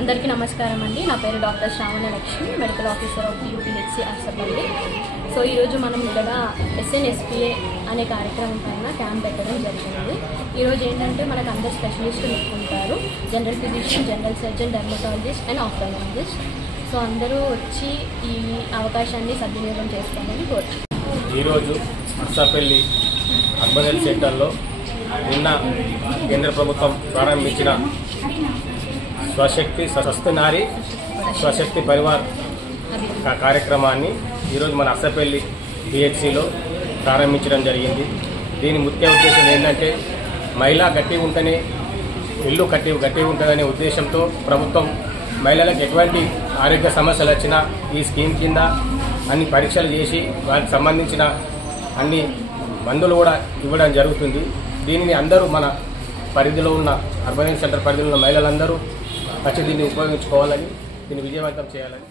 అందరికీ నమస్కారం అండి. నా పేరు doctor Shravana Lakshmi, medical officer of UPHC Arsapalli. So ఈరోజు మనం ఇక్కడ SNSPA అనే కార్యక్రమం పైన క్యాంప్ పెట్టడం జరిగింది. ఈరోజు ఏంటంటే మనకు అందరు స్పెషలిస్టులు ఉంటారు, general physician, general surgeon, dermatologist and ophthalmologist. So అందరూ వచ్చి ఈ అవకాశాన్ని సద్వినియోగం చేసుకోవాలని కోరుతున్నాను. ఈరోజు అర్సపల్లి అర్బన్ హెల్త్ సెంటర్లో నిన్న కేంద్ర ప్రభుత్వం ప్రారంభించిన స్వశక్తి స్వస్థ నారి స్వశక్తి పరివార్ కార్యక్రమాన్ని ఈరోజు మన అర్సపల్లి PHCలో ప్రారంభించడం జరిగింది. దీని ముఖ్య ఉద్దేశం ఏంటంటే మహిళ గట్టిగా ఉంటేనే ఇల్లు గట్టిగా ఉంటుందనే ఉద్దేశంతో ప్రభుత్వం మహిళలకు ఎటువంటి ఆరోగ్య సమస్యలు వచ్చినా ఈ స్కీమ్ కింద అన్ని పరీక్షలు చేసి వారికి సంబంధించిన అన్ని మందులు కూడా ఇవ్వడం జరుగుతుంది. దీనిని అందరూ మన పరిధిలో ఉన్న అర్బన్ హెల్త్ సెంటర్ పరిధిలో ఉన్న మహిళలందరూ దీన్ని ఉపయోగించుకోవాలని, దీన్ని విజయవంతం చేయాలని